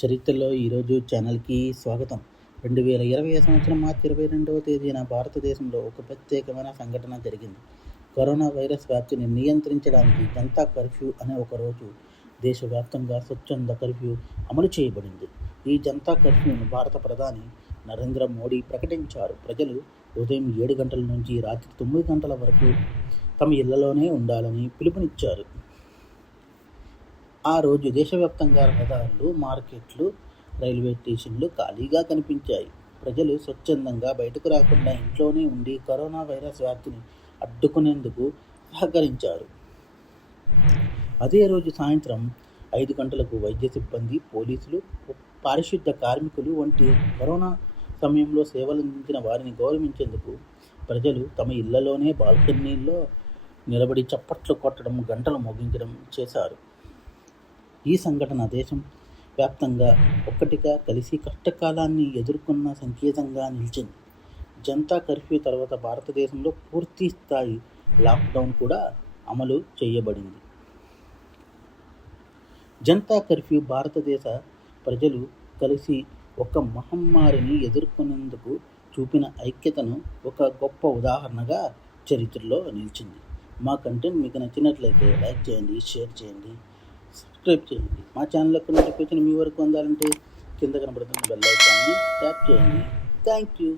చరిత్రలో ఈరోజు ఛానల్కి స్వాగతం. 2020 సంవత్సరం మార్చి 22వ తేదీన భారతదేశంలో ఒక ప్రత్యేకమైన సంఘటన జరిగింది. కరోనా వైరస్ వ్యాప్తిని నియంత్రించడానికి జనతా కర్ఫ్యూ అనే ఒకరోజు దేశవ్యాప్తంగా స్వచ్ఛంద కర్ఫ్యూ అమలు చేయబడింది. ఈ జనతా కర్ఫ్యూను భారత ప్రధాని నరేంద్ర మోడీ ప్రకటించారు. ప్రజలు ఉదయం 7 గంటల నుంచి రాత్రి 9 గంటల వరకు తమ ఇళ్లలోనే ఉండాలని పిలుపునిచ్చారు. ఆ రోజు దేశవ్యాప్తంగా రహదారులు, మార్కెట్లు, రైల్వే స్టేషన్లు ఖాళీగా కనిపించాయి. ప్రజలు స్వచ్ఛందంగా బయటకు రాకుండా ఇంట్లోనే ఉండి కరోనా వైరస్ వ్యాప్తిని అడ్డుకునేందుకు సహకరించారు. అదే రోజు సాయంత్రం 5 గంటలకు వైద్య సిబ్బంది, పోలీసులు, పారిశుద్ధ కార్మికులు వంటి కరోనా సమయంలో సేవలందించిన వారిని గౌరవించేందుకు ప్రజలు తమ ఇళ్లలోనే బాల్కనీల్లో నిలబడి చప్పట్లు కొట్టడం, గంటలు మోగించడం చేశారు. ఈ సంఘటన దేశం వ్యాప్తంగా ఒక్కటిగా కలిసి కష్టకాలాన్ని ఎదుర్కొన్న సంకేతంగా నిలిచింది. జనతా కర్ఫ్యూ తర్వాత భారతదేశంలో పూర్తి స్థాయి లాక్డౌన్ కూడా అమలు చేయబడింది. జనతా కర్ఫ్యూ భారతదేశ ప్రజలు కలిసి ఒక మహమ్మారిని ఎదుర్కొనేందుకు చూపిన ఐక్యతను ఒక గొప్ప ఉదాహరణగా చరిత్రలో నిలిచింది. మా కంటెంట్ మీకు నచ్చినట్లయితే లైక్ చేయండి, షేర్ చేయండి, సబ్స్క్రైబ్ చేయండి. మా ఛానల్ యొక్క నోటిఫికేషన్ మీ వరకు అందాలంటే కింద కనబడుతున్న బెల్ ఐకాన్ని ట్యాప్ చేయండి. Thank you.